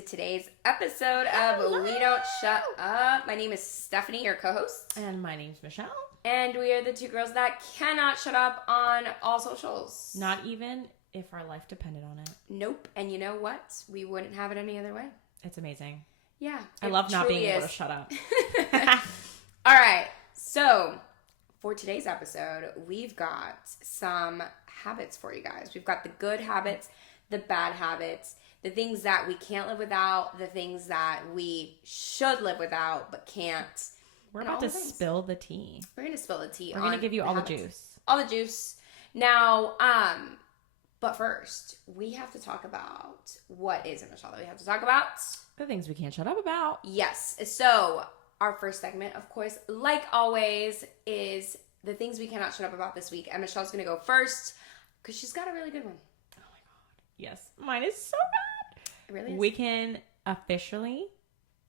to today's episode of We Don't Shut Up. My name is Stephanie, your co-host. And my name's Michelle. And we are the two girls that cannot shut up on all socials. Not even if our life depended on it. Nope. And you know what? We wouldn't have it any other way. It's amazing. Yeah. I love not being able to shut up. All right. So, for today's episode, we've got some habits for you guys. We've got the good habits, the bad habits, the things that we can't live without, the things that we should live without but can't. We're about to spill the tea. We're going to spill the tea. We're going to give you all the juice. All the juice. Now, but first, we have to talk about what is it, Michelle, that we have to talk about? The things we can't shut up about. Yes. So, our first segment, of course, like always, is the things we cannot shut up about this week. And Michelle's going to go first because she's got a really good one. Oh my God. Yes. Mine is so bad. It really is. We can officially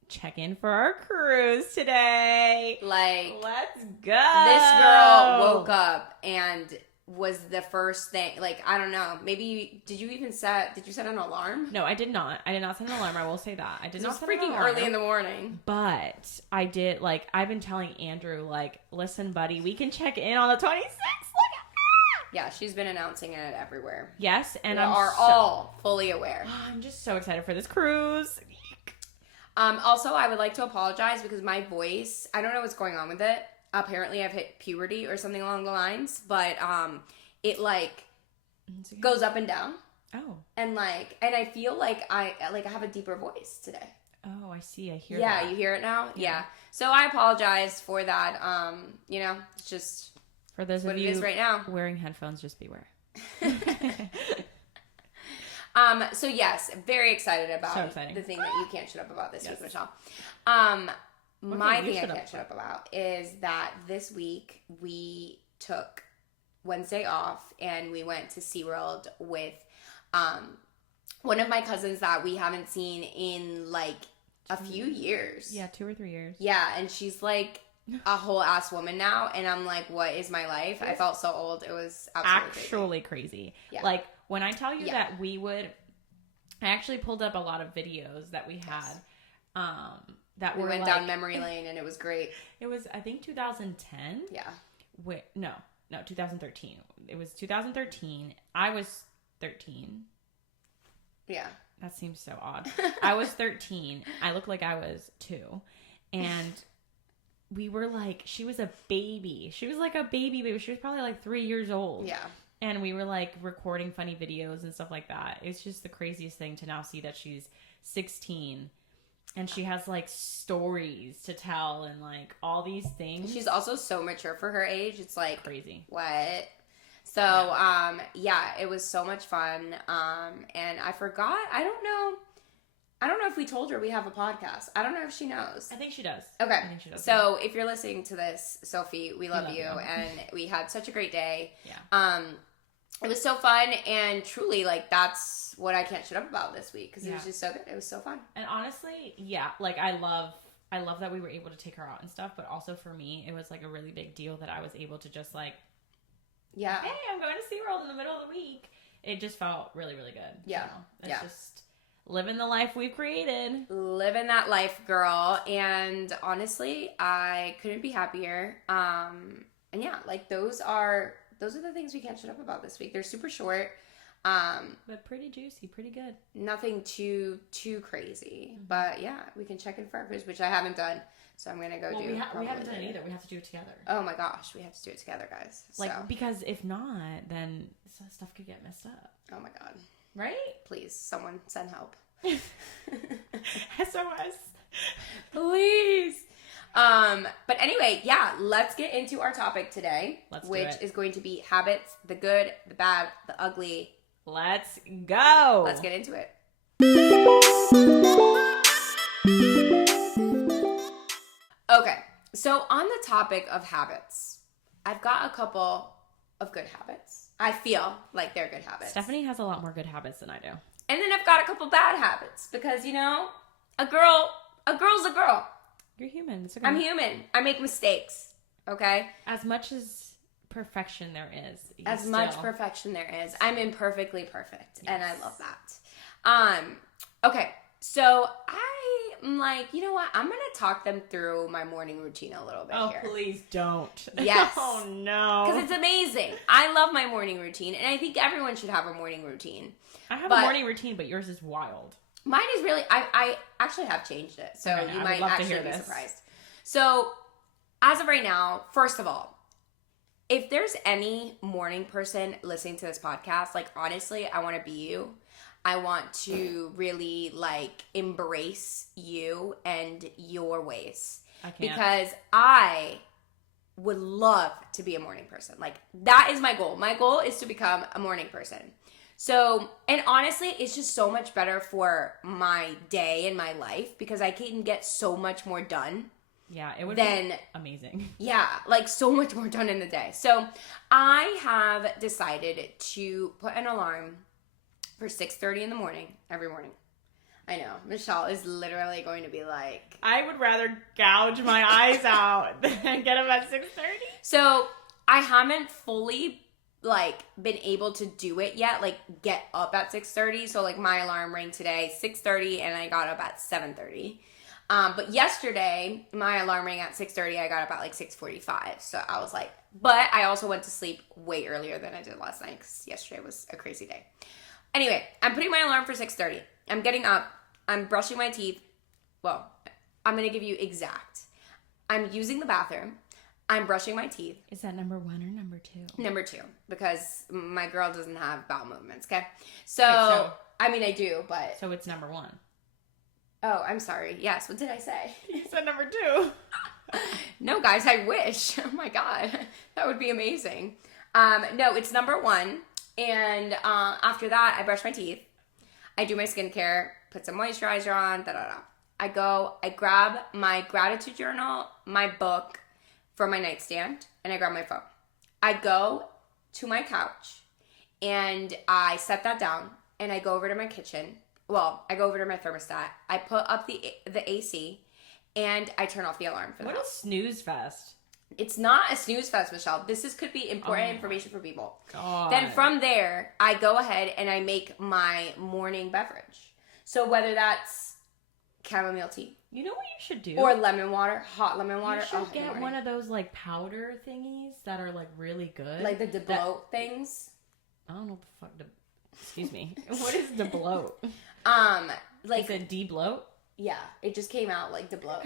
check in for our cruise today. Like, let's go. This girl woke up and was the first thing, like, I don't know, maybe, did you set an alarm? No, I did not. I did not set an alarm. I will say that. I did not set an alarm. It was freaking early in the morning. But I did, like, I've been telling Andrew, like, listen, buddy, we can check in on the 26th. Look at that. Yeah, she's been announcing it everywhere. Yes, and we are all fully aware. I'm just so excited for this cruise. Also, I would like to apologize because my voice, I don't know what's going on with it. Apparently, I've hit puberty or something along the lines, but it like goes up and down. Oh, and I feel like I have a deeper voice today. Oh, I see. I hear. Yeah, that. You hear it now. Yeah. So I apologize for that. It's just for those what of you it is right now. Wearing headphones, just beware. So yes, very excited about the thing that you can't shut up about this week, Michelle. My thing I can't shut up about is that this week we took Wednesday off and we went to SeaWorld with one of my cousins that we haven't seen in like a few years. Yeah, 2 or 3 years. Yeah, and she's like a whole ass woman now, and I'm like, what is my life? I felt so old. It was absolutely crazy. Yeah. Like when I tell you that I actually pulled up a lot of videos that we had. That we went down memory lane and it was great. It was, I think, 2010. Yeah. No, 2013. It was 2013. I was 13. Yeah. That seems so odd. I was 13. I looked like I was 2. And we were like, she was a baby. She was like a baby. She was probably like 3 years old. Yeah. And we were like recording funny videos and stuff like that. It's just the craziest thing to now see that she's 16. And she has, like, stories to tell and, like, all these things. She's also so mature for her age. It's, like... Crazy. What? So, it was so much fun. And I forgot. I don't know if we told her we have a podcast. I don't know if she knows. I think she does. Okay. I think she does. So, if you're listening to this, Sophie, we love you. And we had such a great day. Yeah. It was so fun, and truly, like, that's what I can't shut up about this week, because it was just so good. It was so fun. And honestly, yeah, like, I love that we were able to take her out and stuff, but also for me, it was, like, a really big deal that I was able to just, like, hey, I'm going to SeaWorld in the middle of the week. It just felt really, really good. Yeah. So it's just living the life we've created. Living that life, girl. And honestly, I couldn't be happier. And yeah, like, those are the things we can't shut up about this week. They're super short. But pretty juicy, pretty good. Nothing too crazy. Mm-hmm. But yeah, we can check in for our quiz, which I haven't done. So I'm going to go do we haven't done it either. We have to do it together. Oh my gosh, we have to do it together, guys. Like, because if not, then stuff could get messed up. Oh my God. Right? Please, someone send help. SOS. Please. But anyway, yeah, let's get into our topic today, which is going to be habits, the good, the bad, the ugly. Let's go. Let's get into it. Okay, so on the topic of habits, I've got a couple of good habits. I feel like they're good habits. Stephanie has a lot more good habits than I do. And then I've got a couple bad habits because, a girl's a girl. You're human. It's okay. I'm human. I make mistakes. Okay? As much as perfection there is. Much perfection there is. I'm imperfectly perfect. Yes. And I love that. Okay. So I'm like, you know what? I'm going to talk them through my morning routine a little bit here. Oh, please don't. Yes. Oh, no. Because it's amazing. I love my morning routine, and I think everyone should have a morning routine. I have a morning routine, but yours is wild. Mine is really, I actually have changed it, so you might actually be surprised. So, as of right now, first of all, if there's any morning person listening to this podcast, like, honestly, I want to be you. I want to really, like, embrace you and your ways. I can't. Because I would love to be a morning person. Like, that is my goal. My goal is to become a morning person. So, and honestly, it's just so much better for my day and my life because I can get so much more done. Yeah, it would be amazing. Yeah, like so much more done in the day. So, I have decided to put an alarm for 6:30 in the morning every morning. I know. Michelle is literally going to be like... I would rather gouge my eyes out than get up at 6:30. So, I haven't fully... like been able to do it yet, like get up at 6:30. So like my alarm rang today 6:30 and I got up at 7:30. But yesterday my alarm rang at 6:30. I got up at like 6:45. So I was like, but I also went to sleep way earlier than I did last night because yesterday was a crazy day. Anyway, I'm putting my alarm for 6:30. I'm getting up. I'm brushing my teeth. Well, I'm gonna give you exact. I'm using the bathroom. I'm brushing my teeth. Is that number 1 or number 2? Number 2, because my girl doesn't have bowel movements, okay? So, I mean, I do, but... So it's number 1. Oh, I'm sorry. Yes, what did I say? You said number 2. No, guys, I wish. Oh, my God. That would be amazing. No, it's number 1, and after that, I brush my teeth. I do my skincare, put some moisturizer on, da-da-da. I grab my gratitude journal, my book, from my nightstand, and I grab my phone. I go to my couch, and I set that down, and I go over to my kitchen. Well, I go over to my thermostat. I put up the AC, and I turn off the alarm for the house. What a snooze fest. It's not a snooze fest, Michelle. This could be important information for people. God. Then from there, I go ahead and I make my morning beverage. So whether that's chamomile tea. You know what you should do? Or lemon water, hot lemon water. You should get one of those like powder thingies that are like really good. Like the debloat things? I don't know what the fuck excuse me. What is debloat? Like... Is it debloat? Yeah, it just came out like debloat.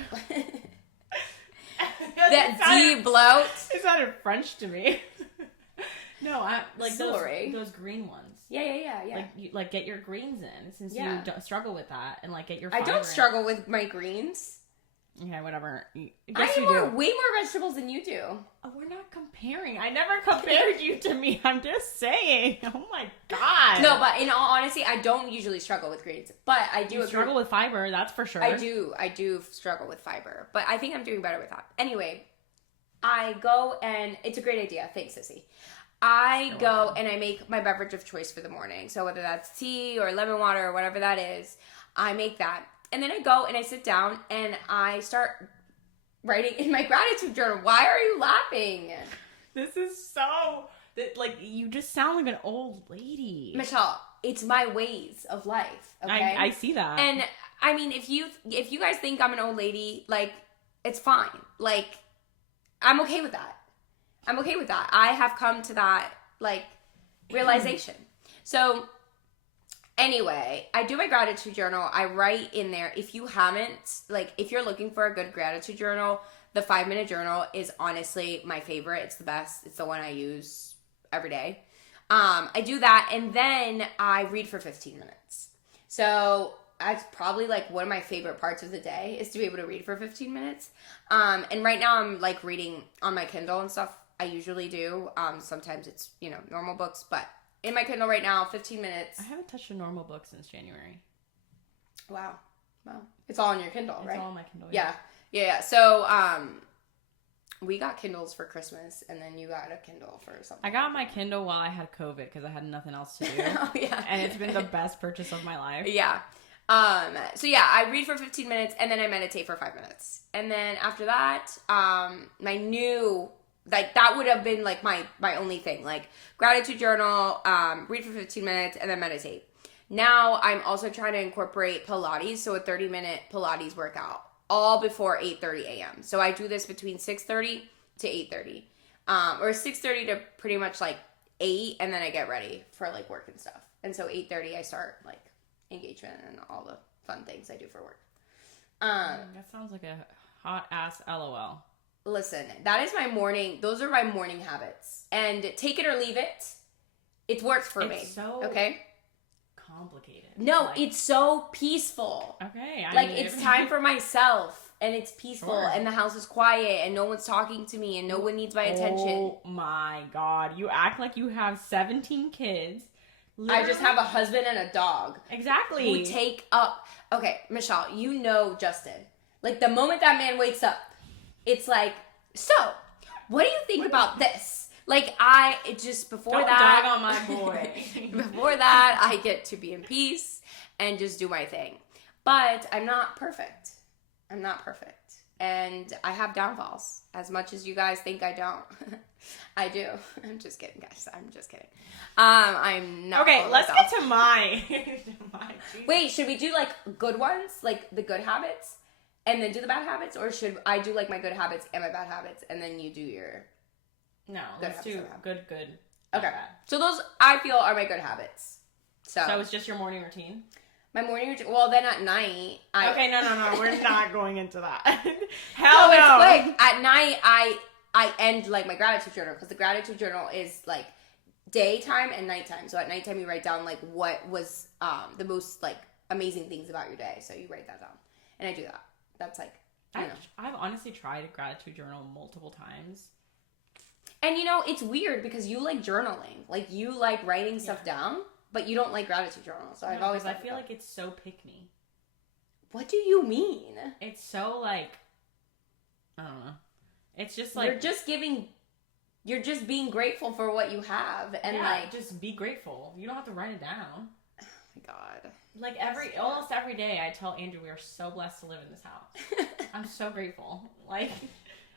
That debloat? It sounded French to me. No, I like those green ones. Yeah. Like get your greens in since you don't struggle with that, and like get your. I don't struggle with my greens. Okay, whatever. I eat way more vegetables than you do. Oh, we're not comparing. I never compared you to me. I'm just saying. Oh my God. No, but in all honesty, I don't usually struggle with greens, but I do struggle with fiber. That's for sure. I do struggle with fiber, but I think I'm doing better with that. Anyway, I go and it's a great idea. Thanks, Sissy. I go and I make my beverage of choice for the morning. So whether that's tea or lemon water or whatever that is, I make that. And then I go and I sit down and I start writing in my gratitude journal. Why are you laughing? This is so... Like, you just sound like an old lady. Michelle, it's my ways of life, okay? I see that. And, I mean, if you guys think I'm an old lady, like, it's fine. Like, I'm okay with that. I have come to that, like, realization. So, anyway, I do my gratitude journal. I write in there. If you haven't, like, if you're looking for a good gratitude journal, the 5-minute journal is honestly my favorite. It's the best. It's the one I use every day. I do that, and then I read for 15 minutes. So, that's probably, like, one of my favorite parts of the day is to be able to read for 15 minutes. And right now I'm, like, reading on my Kindle and stuff. I usually do. Sometimes it's, normal books, but in my Kindle right now, 15 minutes. I haven't touched a normal book since January. Wow. Well, it's all on your Kindle, right? It's all on my Kindle. Yeah. So, we got Kindles for Christmas, and then you got a Kindle for something. I got my Kindle while I had COVID because I had nothing else to do. Oh, yeah. And it's been the best purchase of my life. Yeah. So yeah, I read for 15 minutes, and then I meditate for 5 minutes. And then after that, that would have been, like, my only thing. Like, gratitude journal, read for 15 minutes, and then meditate. Now I'm also trying to incorporate Pilates, so a 30-minute Pilates workout, all before 8:30 a.m. So I do this between 6:30 to 8:30, or 6:30 to pretty much like 8, and then I get ready for like work and stuff. And so 8:30 I start like engagement and all the fun things I do for work. That sounds like a hot ass LOL. Listen, that is my morning. Those are my morning habits, and take it or leave it. It works for me. So okay. Complicated. No, it's so peaceful. Okay. It's time for myself, and it's peaceful, and the house is quiet, and no one's talking to me, and no one needs my attention. Oh my God. You act like you have 17 kids. Literally. I just have a husband and a dog. Exactly. Who take up... Okay, Michelle, you know Justin. Like, the moment that man wakes up, it's like, so, what do you think about this? Like, before Don't that... dog on my boy. Before that, I get to be in peace and just do my thing. But I'm not perfect. And I have downfalls. As much as you guys think I don't. I do. I'm just kidding, guys. I'm just kidding. I'm not. Okay, let's get to my... Wait, should we do like good ones? Like the good habits? And then do the bad habits? Or should I do like my good habits and my bad habits and then you do your... No, let's do good. Okay. Bad. So those, I feel, are my good habits. So it's just your morning routine? My morning routine. Well, then at night, Okay, no. We're not going into that. Hell no. It's quick. At night, I end like my gratitude journal, because the gratitude journal is like daytime and nighttime. So at nighttime, you write down like what was the most like amazing things about your day. So you write that down, and I do that. That's like, I've honestly tried a gratitude journal multiple times. And it's weird because you like journaling, like you like writing stuff down. But you don't like gratitude journals, so I've always... I feel like it's so pick-me. What do you mean? It's so, like... I don't know. It's just, like... You're just being grateful for what you have, and, just be grateful. You don't have to write it down. Oh, my God. Like, almost every day, I tell Andrew we are so blessed to live in this house. I'm so grateful. Like,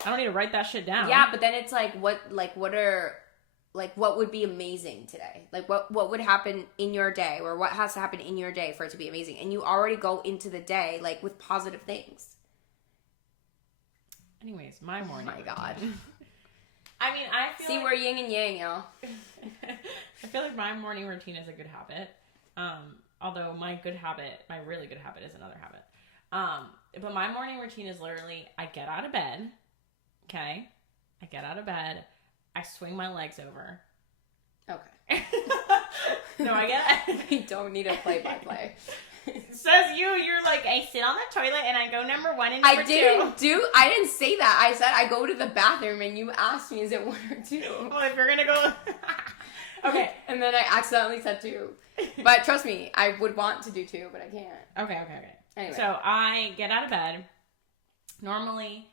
I don't need to write that shit down. Yeah, but then it's, what would be amazing today? Like, what would happen in your day, or what has to happen in your day for it to be amazing? And you already go into the day, like, with positive things. Anyways, my morning. Oh, my God. I mean, I feel See, we're yin and yang, y'all. I feel like my morning routine is a good habit. Although my really good habit is another habit. But my morning routine is literally, I get out of bed. Okay? I get out of bed. I swing my legs over. Okay. No, I don't need a play-by-play. Says you're like, I sit on the toilet and I go number 1 and number 2. I didn't say that. I said I go to the bathroom and you asked me, is it 1 or 2? Well, if you're gonna go... Okay. And then I accidentally said 2. But trust me, I would want to do 2, but I can't. Okay. Anyway. So I get out of bed. Normally...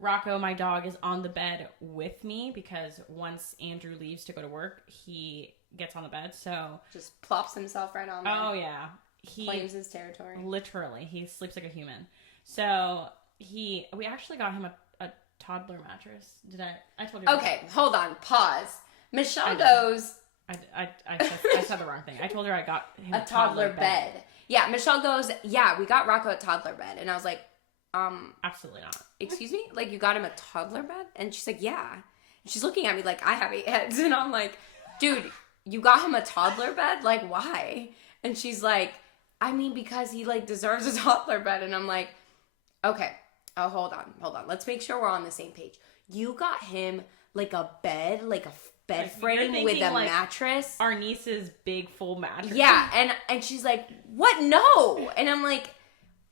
Rocco, my dog, is on the bed with me because once Andrew leaves to go to work, he gets on the bed. So just plops himself right on there. Oh yeah, he claims his territory. Literally, he sleeps like a human. So we actually got him a toddler mattress. I told you. Okay, hold on, pause. Michelle goes. I said the wrong thing. I told her I got him a toddler bed. Yeah, Michelle goes. Yeah, we got Rocco a toddler bed, and I was like. Absolutely not. Excuse me? Like, you got him a toddler bed? And she's like, yeah. And she's looking at me like, I have 8 heads. And I'm like, dude, you got him a toddler bed? Like, why? And she's like, I mean, because he, like, deserves a toddler bed. And I'm like, okay. Oh, hold on. Let's make sure we're on the same page. You got him, like, a bed, like a bed frame with a mattress. Our niece's big, full mattress. Yeah. And she's like, what? No. And I'm like...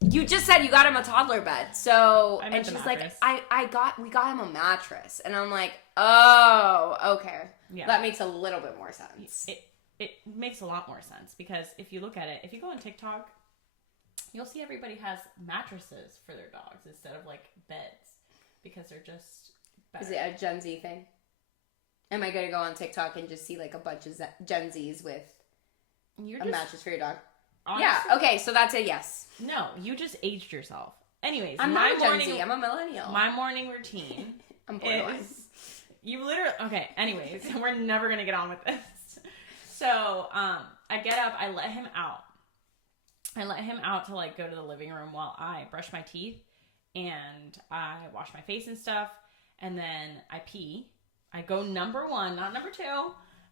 You just said you got him a toddler bed, so... And she's like, we got him a mattress. And I'm like, oh, okay. Yeah. That makes a little bit more sense. It makes a lot more sense, because if you look at it, if you go on TikTok, you'll see everybody has mattresses for their dogs instead of, like, beds, because they're just better. Is it a Gen Z thing? Am I going to go on TikTok and just see, like, a bunch of Gen Zs with a mattress for your dog? Honestly, yeah, okay, so that's a yes. No, you just aged yourself. Anyways, I'm not a Gen Z, I'm a millennial. My morning routine I'm borderline. You literally... Okay, anyways, we're never going to get on with this. So, I get up, I let him out. I let him out to like go to the living room while I brush my teeth and I wash my face and stuff. And then I pee. I go number 1, not number 2.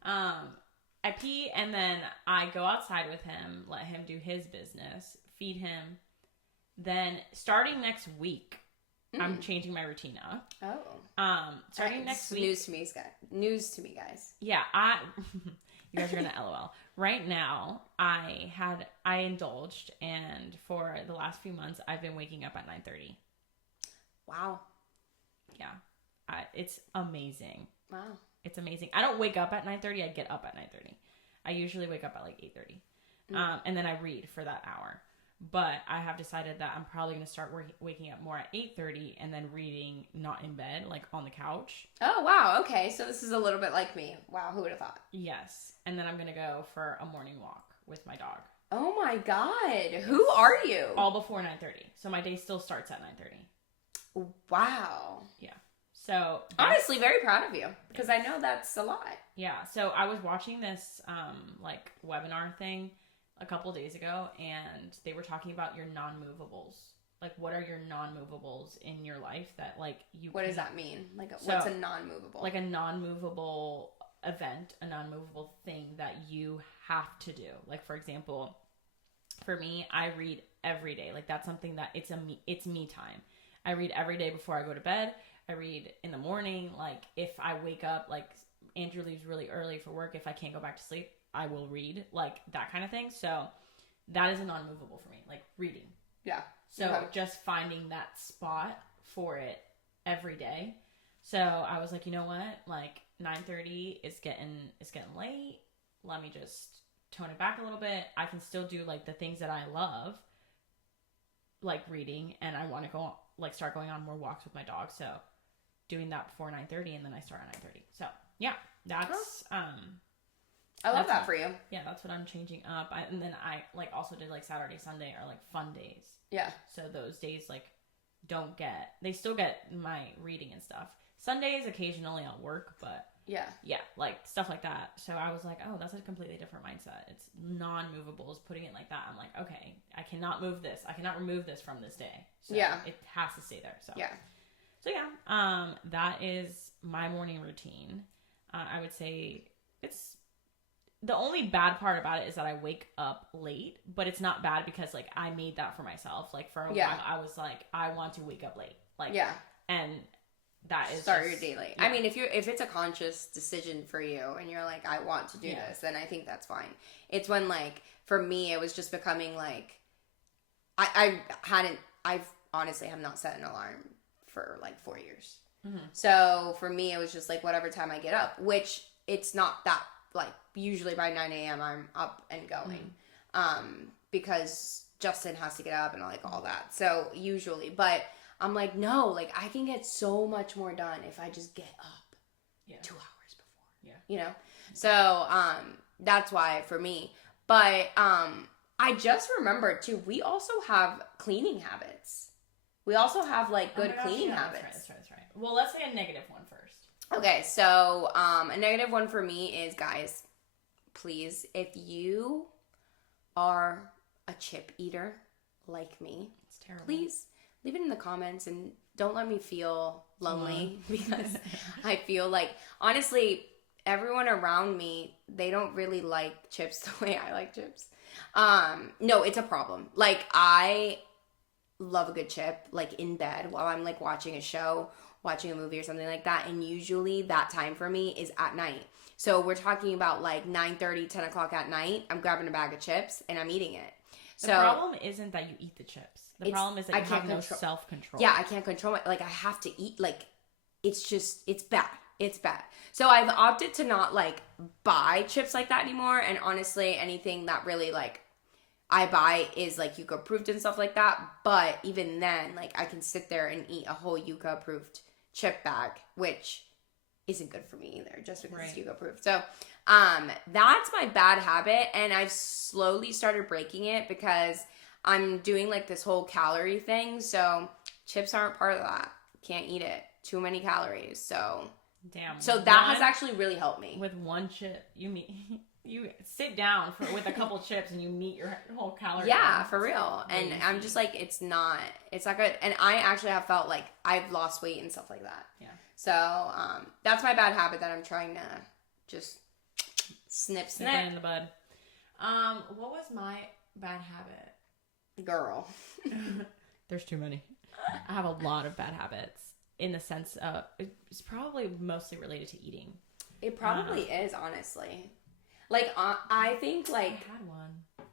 I pee and then I go outside with him, let him do his business, feed him. Then starting next week, I'm changing my routine up. Oh. Starting next week. News to me, guys. Yeah, you guys are gonna LOL. Right now, I indulged, and for the last few months, I've been waking up at 9:30. Wow. Yeah, it's amazing. Wow. It's amazing. I don't wake up at 9:30. I get up at 9:30. I usually wake up at like 8:30, and then I read for that hour. But I have decided that I'm probably going to start waking up more at 8:30 and then reading not in bed, like on the couch. Oh, wow. Okay. So this is a little bit like me. Wow. Who would have thought? Yes. And then I'm going to go for a morning walk with my dog. Oh my God. Who are you? All before 9:30. So my day still starts at 9:30. Wow. Yeah. So honestly, very proud of you because I know that's a lot. Yeah. So I was watching this like webinar thing a couple days ago, and they were talking about your non-movables. Like, what are your non-movables in your life that, like, you What does that mean? Like, what's a non-movable? Like, a non-movable event, a non-movable thing that you have to do. Like, for example, for me, I read every day. Like, that's something that it's me time. I read every day before I go to bed. I read in the morning. Like, if I wake up, like, Andrew leaves really early for work. If I can't go back to sleep, I will read, like that kind of thing. So that is a non-movable for me, like reading. Yeah. So just finding that spot for it every day. So I was like, you know what? Like 9:30 is getting late. Let me just tone it back a little bit. I can still do like the things that I love, like reading, and I want to go like start going on more walks with my dog. So doing that before 9:30, and then I start at 9:30. So yeah, that's I love that for you. Yeah, that's what I'm changing up. And then I like also did like Saturday, Sunday are like fun days. Yeah. So those days like they still get my reading and stuff. Sundays occasionally I'll work, but yeah, like stuff like that. So I was like, oh, that's a completely different mindset. It's non-movables, putting it like that. I'm like, okay, I cannot move this. I cannot remove this from this day. So it has to stay there. So that is my morning routine. I would say it's the only bad part about it is that I wake up late, but it's not bad because like I made that for myself. Like for a while I was like, I want to wake up late. Like, and that is start your day late. Yeah. I mean, if it's a conscious decision for you and you're like, I want to do this, then I think that's fine. It's when like, for me, it was just becoming like, I've honestly have not set an alarm for like 4 years. Mm-hmm. So for me, it was just like whatever time I get up, which it's not that like usually by 9 a.m. I'm up and going, because Justin has to get up and like all that. So usually, but I'm like, no, like I can get so much more done if I just get up 2 hours before, you know? So, that's why for me, but, I just remembered too, we also have cleaning habits. We also have like good cleaning habits. That's right. Well, let's say a negative one first. Okay, so a negative one for me is, guys, please, if you are a chip eater like me, it's terrible. Please leave it in the comments and don't let me feel lonely because I feel like, honestly, everyone around me, they don't really like chips the way I like chips. No, it's a problem. Like, I love a good chip, like in bed while I'm like watching a show, watching a movie or something like that, and usually that time for me is at night. So we're talking about like 9:30, 10 o'clock at night, I'm grabbing a bag of chips and I'm eating it. The problem isn't that you eat the chips. The problem is that you have no self-control. Yeah, I can't control it. Like, I have to eat, like, it's bad. It's bad. So I've opted to not like buy chips like that anymore, and honestly, anything that really like I buy is like Yuka approved and stuff like that, but even then, like, I can sit there and eat a whole Yuka approved chip bag, which isn't good for me either, just because it's Yuka approved. So, that's my bad habit, and I've slowly started breaking it because I'm doing like this whole calorie thing, so chips aren't part of that. Can't eat it. Too many calories, so... Damn. So that has actually really helped me. With one chip, you mean... You sit down with a couple chips and you meet your whole calorie. Yeah, for real. And I'm just like, it's not good. And I actually have felt like I've lost weight and stuff like that. Yeah. So, that's my bad habit that I'm trying to just snip it in the bud. What was my bad habit? Girl. There's too many. I have a lot of bad habits in the sense of, it's probably mostly related to eating. It probably is, honestly. Like, I think, like... I had one. Damn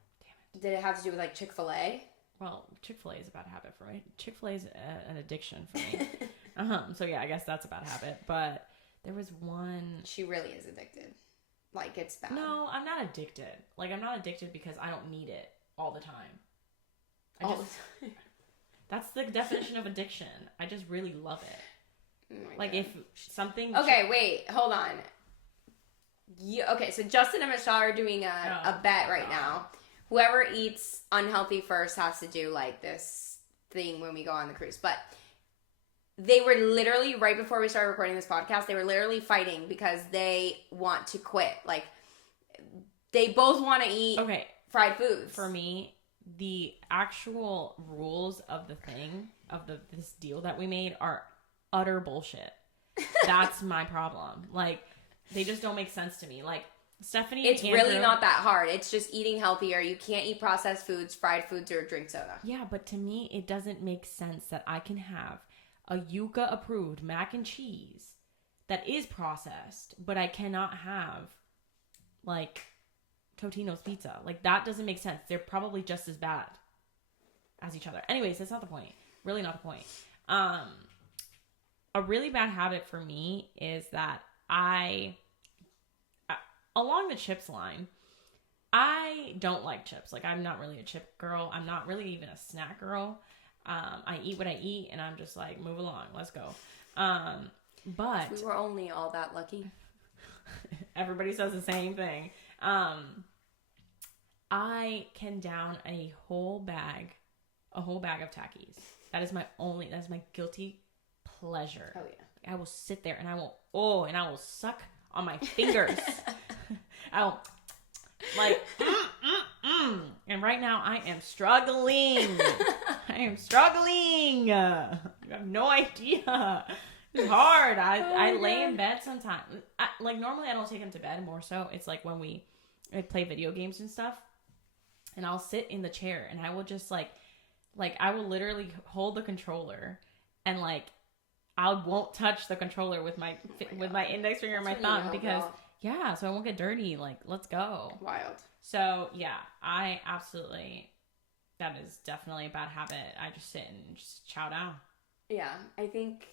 it. Did it have to do with, like, Chick-fil-A? Well, Chick-fil-A is a bad habit for me. Chick-fil-A is an addiction for me. So, yeah, I guess that's a bad habit. But there was one... She really is addicted. Like, it's bad. No, I'm not addicted. Like, I'm not addicted because I don't need it all the time. The time. That's the definition of addiction. I just really love it. Oh like, God. If something... Okay, wait. Hold on. Okay, so Justin and Michelle are doing a bet right now. Whoever eats unhealthy first has to do, like, this thing when we go on the cruise. But they were literally, right before we started recording this podcast, they were literally fighting because they want to quit. Like, they both want to eat fried foods. For me, the actual rules of the thing, of this deal that we made are utter bullshit. That's my problem. Like, they just don't make sense to me. Like, Stephanie and Andrew, really not that hard. It's just eating healthier. You can't eat processed foods, fried foods, or drink soda. Yeah, but to me, it doesn't make sense that I can have a Yuka-approved mac and cheese that is processed, but I cannot have, like, Totino's pizza. Like, that doesn't make sense. They're probably just as bad as each other. Anyways, that's not the point. Really not the point. A really bad habit for me is that along the chips line, I don't like chips. Like, I'm not really a chip girl. I'm not really even a snack girl. I eat what I eat, and I'm just like, move along. Let's go. But we were only all that lucky. Everybody says the same thing. I can down a whole bag of Takis. That is my guilty pleasure. Oh yeah. I will sit there and I will suck on my fingers. I'll like, and right now I am struggling. You have no idea. It's hard. I lay in bed sometimes. Like, normally I don't take him to bed. More so, it's like when I play video games and stuff, and I'll sit in the chair and I will just like I will literally hold the controller and like I won't touch the controller with my index finger and my thumb because so I won't get dirty. Like, let's go. Wild. So yeah, I absolutely, that is definitely a bad habit. I just sit and just chow down. Yeah, I think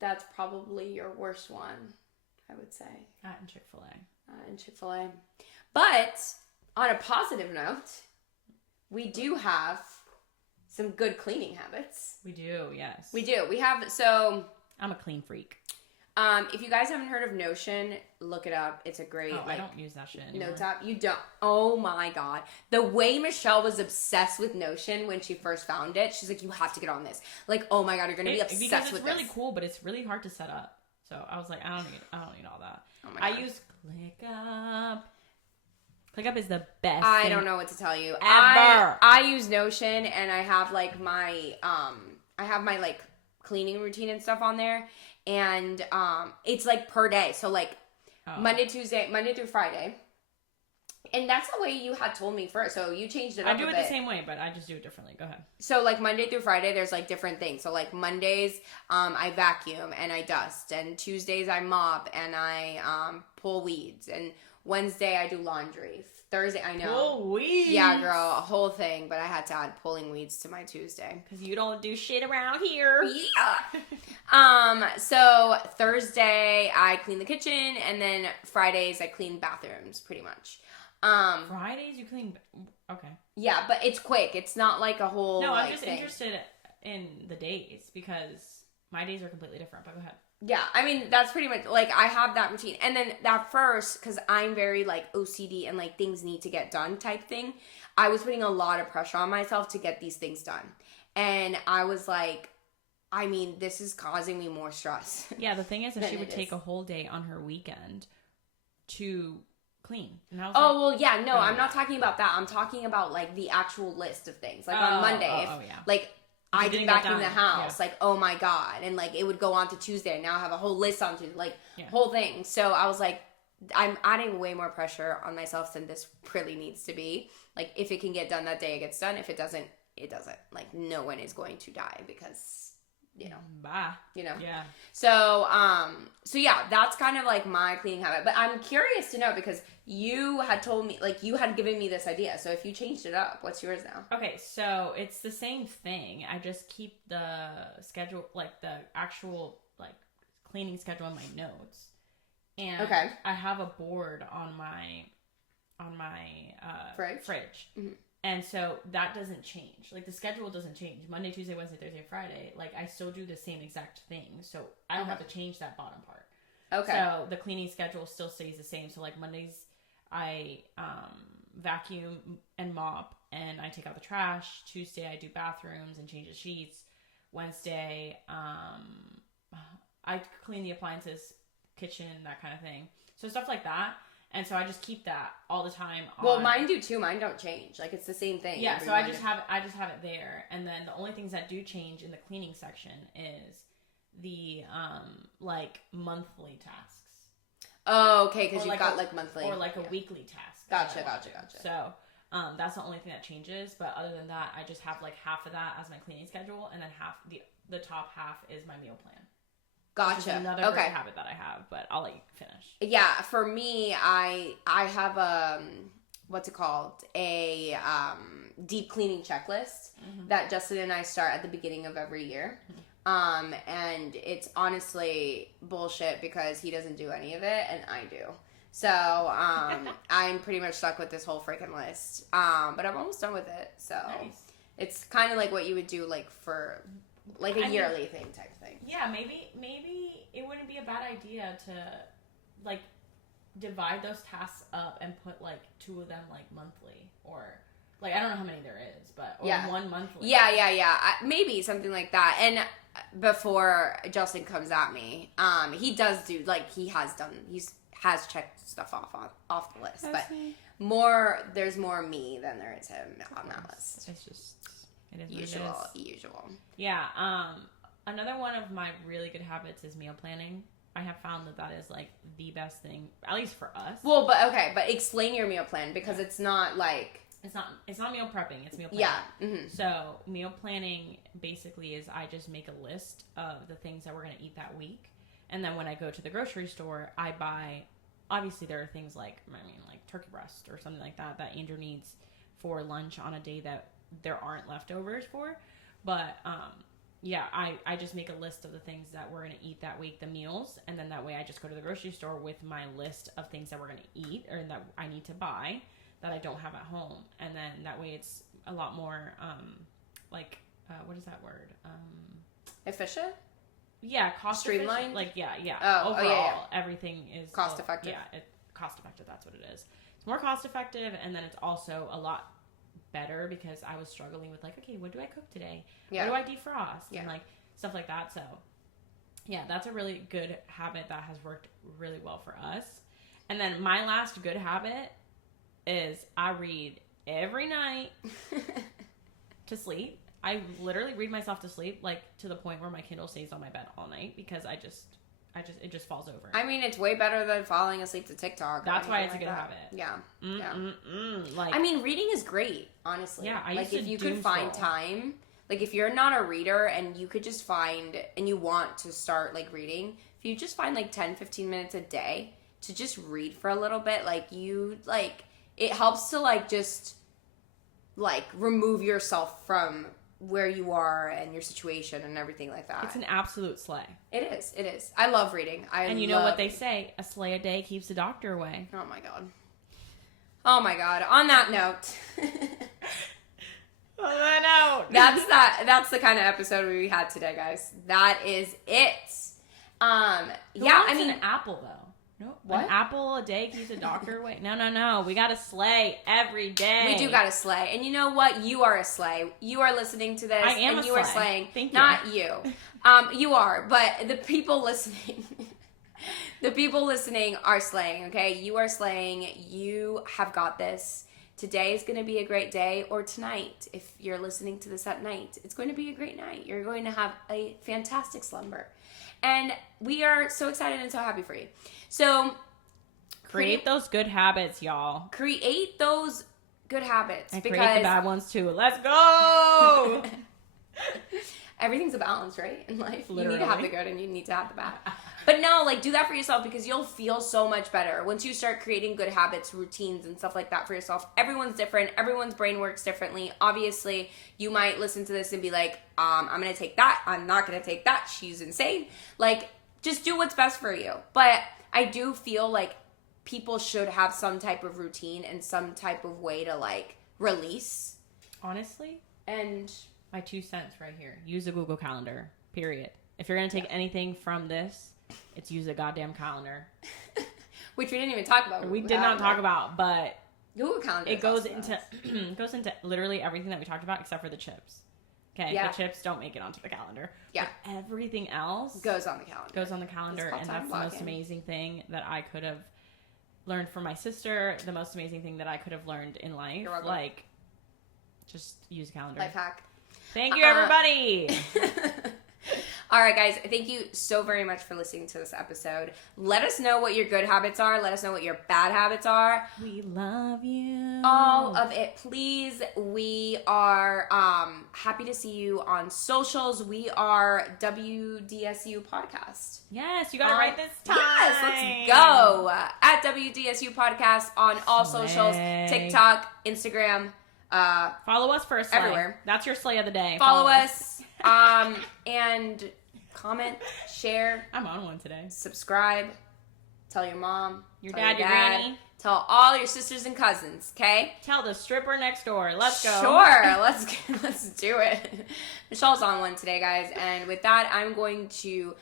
that's probably your worst one, I would say. In Chick-fil-A. But on a positive note, we do have some good cleaning habits. We do, yes. We do. We have, so... I'm a clean freak. If you guys haven't heard of Notion, look it up. It's a great, I don't use that shit anymore. Notes app. You don't. Oh my God. The way Michelle was obsessed with Notion when she first found it, she's like, you have to get on this. Like, oh my God, you're going to be obsessed with this. Because it's really cool, but it's really hard to set up. So I was like, I don't need all that. Oh my God. I use ClickUp. ClickUp is the best. I don't know what to tell you. Ever. I use Notion, and I have like my like cleaning routine and stuff on there. And it's like per day. So like Monday through Friday. And that's the way you had told me first. So you changed it up I do it the same way, but I just do it differently. Go ahead. So like Monday through Friday, there's like different things. So like Mondays, I vacuum and I dust. And Tuesdays I mop and I pull weeds. And Wednesday I do laundry. Thursday, I know. Pull weeds? Yeah, girl, a whole thing. But I had to add pulling weeds to my Tuesday. Because you don't do shit around here. Yeah. So Thursday I clean the kitchen. And then Fridays I clean bathrooms, pretty much. Fridays you clean... Okay. Yeah, but it's quick. It's not like a whole No, I'm just interested in the days. Because my days are completely different. But go ahead. Yeah, I mean, that's pretty much, like, I have that routine. And then that first, because I'm very, like, OCD and, like, things need to get done type thing, I was putting a lot of pressure on myself to get these things done. And I was like, I mean, this is causing me more stress. Yeah, the thing is that she would take a whole day on her weekend to clean. And I was well, yeah, no, I'm not talking about that. I'm talking about, like, the actual list of things. Like, on Monday, like, I didn't vacuum the house. Yeah. Like, oh my God. And, like, it would go on to Tuesday. And now I have a whole list on Tuesday. Like, whole thing. So I was like, I'm adding way more pressure on myself than this really needs to be. Like, if it can get done that day, it gets done. If it doesn't, it doesn't. Like, no one is going to die because, bye. Yeah. So yeah, that's kind of like my cleaning habit. But I'm curious to know because you had told me, like, you had given me this idea. So if you changed it up, what's yours now? Okay, so it's the same thing. I just keep the schedule, like the actual like cleaning schedule in my notes. And I have a board on my fridge. Mm-hmm. And so that doesn't change. Like, the schedule doesn't change. Monday, Tuesday, Wednesday, Thursday, Friday. Like, I still do the same exact thing. So I don't have to change that bottom part. Okay. So the cleaning schedule still stays the same. So, like, Mondays, I vacuum and mop, and I take out the trash. Tuesday, I do bathrooms and change the sheets. Wednesday, I clean the appliances, kitchen, that kind of thing. So stuff like that. And so I just keep that all the time. Well, mine do too. Mine don't change. Like, it's the same thing. Yeah, so I just have it there. And then the only things that do change in the cleaning section is the like monthly tasks. Oh, okay, because you've got like monthly or like a weekly task. Gotcha. So that's the only thing that changes. But other than that, I just have like half of that as my cleaning schedule, and then half the top half is my meal plan. Gotcha. Another great habit that I have, but I'll let you finish. Yeah, for me, I have what's it called? A deep cleaning checklist that Justin and I start at the beginning of every year. And it's honestly bullshit because he doesn't do any of it and I do. So I'm pretty much stuck with this whole freaking list. But I'm almost done with it. So it's kind of like what you would do like for like a yearly thing type thing. Yeah, maybe it wouldn't be a bad idea to like divide those tasks up and put like 2 of them like monthly, or like I don't know how many there is, but one monthly. Yeah. Maybe something like that. And before Justin comes at me, he does do like he has checked stuff off the list, but there's more me than there is him on that list. It's just usual. Yeah. Another one of my really good habits is meal planning. I have found that is like the best thing, at least for us. Well, but explain your meal plan because it's not like it's not meal prepping. It's meal planning. Yeah. Mm-hmm. So meal planning basically is I just make a list of the things that we're gonna eat that week, and then when I go to the grocery store, I buy. Obviously, there are things like turkey breast or something like that Andrew needs for lunch on a day that there aren't leftovers for, but I just make a list of the things that we're going to eat that week, the meals, and then that way I just go to the grocery store with my list of things that we're going to eat or that I need to buy that I don't have at home, and then that way it's a lot more what is that word? Efficient? Yeah, cost streamlined. Overall, everything is cost effective. Cost effective. That's what it is. It's more cost effective, and then it's also a lot better because I was struggling with like, okay, what do I cook today? Yeah. What do I defrost? And like stuff like that. So yeah, that's a really good habit that has worked really well for us. And then my last good habit is I read every night to sleep. I literally read myself to sleep, like to the point where my Kindle stays on my bed all night because it just falls over. I mean, it's way better than falling asleep to TikTok. That's why it's a good habit. Yeah. Like, I mean, reading is great, honestly. Yeah, like if you could find time, like if you're not a reader and you could just find and you want to start like reading, if you just find like 10-15 minutes a day to just read for a little bit, like it helps to like just like remove yourself from where you are and your situation and everything like that. It's an absolute slay. It is. I love reading. And you know what they say, a slay a day keeps the doctor away. Oh my god. On that note. That's the kind of episode we had today, guys. That is it. Who wants an apple though? No, what? An apple a day keeps the doctor away. No. We gotta slay every day. We do gotta slay. And you know what? You are a slay. You are listening to this. I am and you are slaying. Thank you. Not you. You are. But the people listening. The people listening are slaying, okay? You are slaying. You have got this. Today is going to be a great day, or tonight, if you're listening to this at night, it's going to be a great night. You're going to have a fantastic slumber. And we are so excited and so happy for you. So create those good habits, y'all. Create those good habits. And create the bad ones too. Let's go! Everything's a balance, right? In life. Literally. You need to have the good and you need to have the bad. But no, like, do that for yourself because you'll feel so much better. Once you start creating good habits, routines, and stuff like that for yourself, everyone's different. Everyone's brain works differently. Obviously, you might listen to this and be like, I'm going to take that. I'm not going to take that. She's insane. Like, just do what's best for you. But I do feel like people should have some type of routine and some type of way to, like, release. Honestly. And my 2 cents right here. Use a Google Calendar, period. If you're going to take anything from this, it's use a goddamn calendar. Which we didn't even talk about. We did not talk about, but Google Calendar. It goes into literally everything that we talked about except for the chips. Okay, the chips don't make it onto the calendar. Yeah. But everything else goes on the calendar. And that's the most amazing thing that I could have learned from my sister. The most amazing thing that I could have learned in life. You're welcome. Like, just use a calendar. Life hack. Thank you, everybody. All right, guys. Thank you so very much for listening to this episode. Let us know what your good habits are. Let us know what your bad habits are. We love you. All of it, please. We are happy to see you on socials. We are WDSU Podcast. Yes, you got it right this time. Yes, let's go. At WDSU Podcast on all socials. TikTok, Instagram. Follow us first. Everywhere. That's your slay of the day. Follow us. And comment, share. I'm on one today. Subscribe. Tell your mom. Your dad, your granny. Tell all your sisters and cousins, okay? Tell the stripper next door. Let's go. Sure. Let's do it. Michelle's on one today, guys. And with that, I'm going to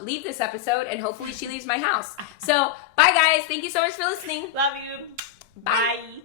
leave this episode, and hopefully she leaves my house. So, bye, guys. Thank you so much for listening. Love you. Bye.